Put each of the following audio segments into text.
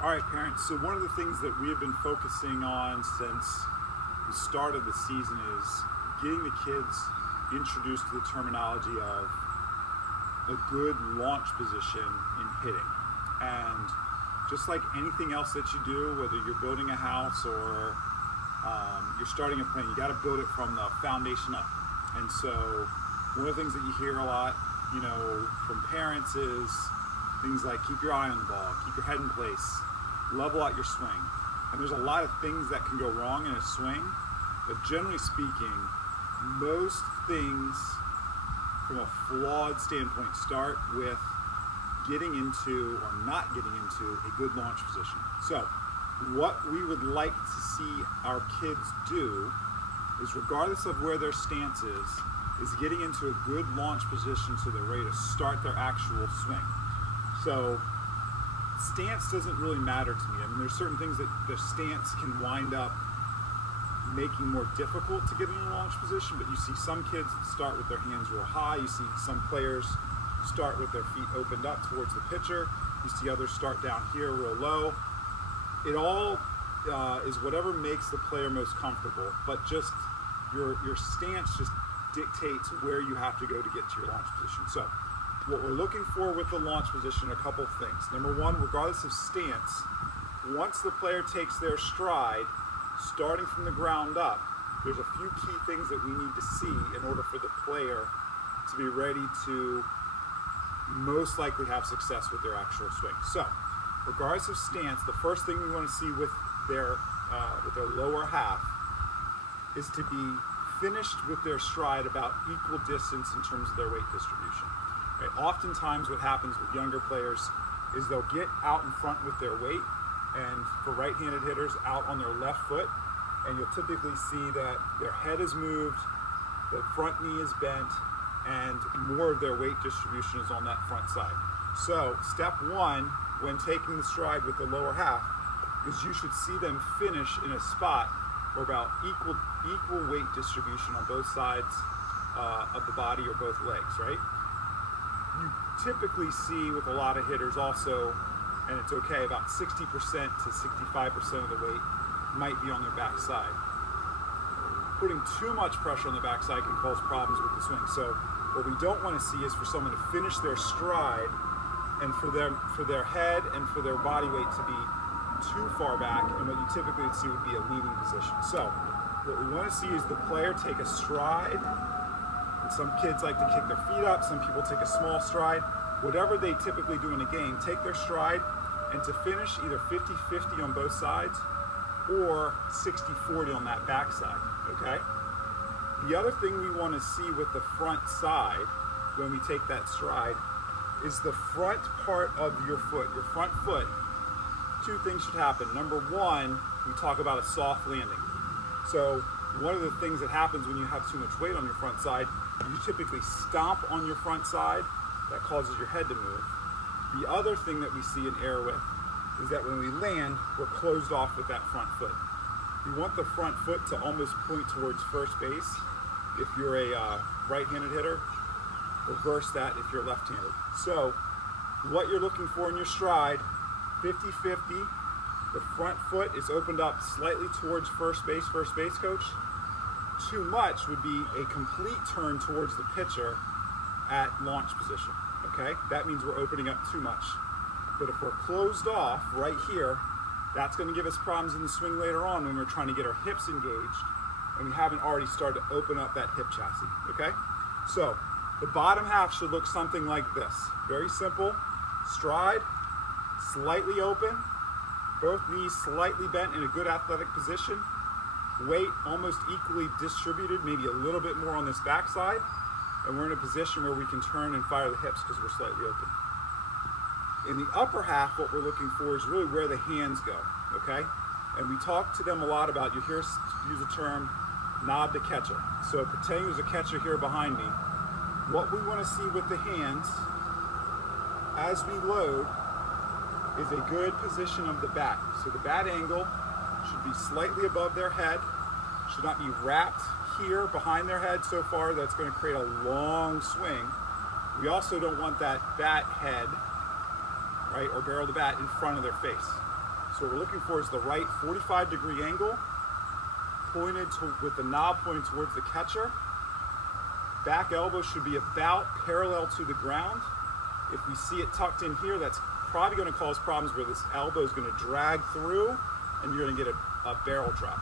All right, parents, so one of the things that we have been focusing on since the start of the season is getting the kids introduced to the terminology of a good launch position in hitting. And just like anything else that you do, whether you're building a house or you're starting a plane, you got to build it from the foundation up. And so one of the things that you hear a lot, from parents is things like keep your eye on the ball, keep your head in place, level out your swing. And there's a lot of things that can go wrong in a swing, but generally speaking, most things from a flawed standpoint start with getting into or not getting into a good launch position. So what we would like to see our kids do is, regardless of where their stance is getting into a good launch position so they're ready to start their actual swing. So stance doesn't really matter to me. I mean, there's certain things that the stance can wind up making more difficult to get in a launch position, but you see some kids start with their hands real high. You see some players start with their feet opened up towards the pitcher. You see others start down here real low. It all is whatever makes the player most comfortable, but just your stance just dictates where you have to go to get to your launch position. So what we're looking for with the launch position, a couple of things. Number one, regardless of stance, once the player takes their stride, starting from the ground up, there's a few key things that we need to see in order for the player to be ready to most likely have success with their actual swing. So regardless of stance, the first thing we want to see with their lower half is to be finished with their stride about equal distance in terms of their weight distribution. Right? Oftentimes what happens with younger players is they'll get out in front with their weight, and for right-handed hitters, out on their left foot, and you'll typically see that their head is moved, the front knee is bent, and more of their weight distribution is on that front side. So step one, when taking the stride with the lower half, is you should see them finish in a spot where about equal weight distribution on both sides of the body or both legs, right? You typically see with a lot of hitters also, and it's okay, about 60% to 65% of the weight might be on their backside. Putting too much pressure on the backside can cause problems with the swing. So what we don't want to see is for someone to finish their stride and for their head and for their body weight to be too far back, and what you typically would see would be a leaning position. So what we want to see is the player take a stride, and some kids like to kick their feet up, some people take a small stride. Whatever they typically do in a game, take their stride, and to finish either 50-50 on both sides or 60-40 on that backside, okay? The other thing we want to see with the front side when we take that stride is the front part of your foot, your front foot. Two things should happen. Number one, we talk about a soft landing. So one of the things that happens when you have too much weight on your front side, you typically stomp on your front side. That causes your head to move. The other thing that we see an error with is that when we land, we're closed off with that front foot. You want the front foot to almost point towards first base if you're a right-handed hitter. Reverse that if you're left-handed. So what you're looking for in your stride, 50-50, the front foot is opened up slightly towards first base coach. Too much would be a complete turn towards the pitcher at launch position, okay? That means we're opening up too much. But if we're closed off right here, that's gonna give us problems in the swing later on when we're trying to get our hips engaged and we haven't already started to open up that hip chassis, okay? So the bottom half should look something like this. Very simple, stride, slightly open, both knees slightly bent in a good athletic position, weight almost equally distributed, maybe a little bit more on this backside, and we're in a position where we can turn and fire the hips because we're slightly open. In the upper half, what we're looking for is really where the hands go, okay? And we talk to them a lot about, you hear us use the term nod to catcher. So pretending there's a catcher here behind me. What we want to see with the hands as we load is a good position of the bat. So the bat angle should be slightly above their head, should not be wrapped here behind their head so far that's going to create a long swing. We also don't want that bat head, right, or barrel of the bat in front of their face. So what we're looking for is the right 45-degree angle, pointed with the knob pointing towards the catcher. Back elbow should be about parallel to the ground. If we see it tucked in here, that's probably going to cause problems where this elbow is going to drag through and you're going to get a barrel drop.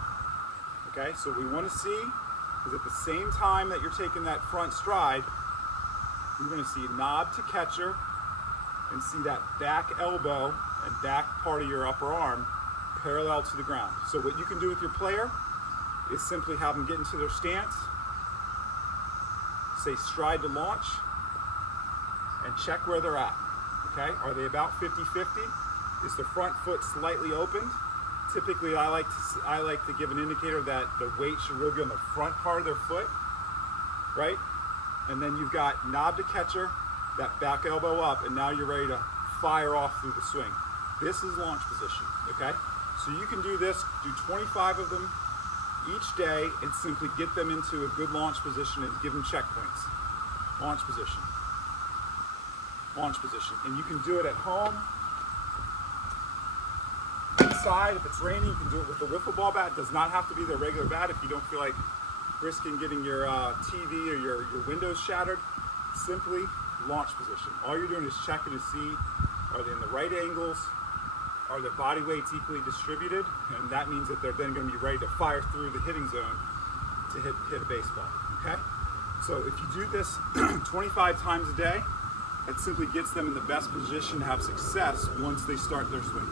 Okay, so what we want to see is at the same time that you're taking that front stride, you're going to see knob to catcher and see that back elbow and back part of your upper arm parallel to the ground. So what you can do with your player is simply have them get into their stance, say stride to launch, and check where they're at. Okay, are they about 50-50? Is the front foot slightly opened? Typically, I like to give an indicator that the weight should really be on the front part of their foot, right? And then you've got knob to catcher, that back elbow up, and now you're ready to fire off through the swing. This is launch position, okay? So you can do this, do 25 of them each day, and simply get them into a good launch position and give them checkpoints. Launch position. Launch position. And you can do it at home, inside. If it's raining, you can do it with a wiffle ball bat. It does not have to be the regular bat if you don't feel like risking getting your TV or your windows shattered. Simply launch position. All you're doing is checking to see, are they in the right angles? Are their body weights equally distributed? And that means that they're then going to be ready to fire through the hitting zone to hit a baseball. Okay? So if you do this 25 times a day, it simply gets them in the best position to have success once they start their swing.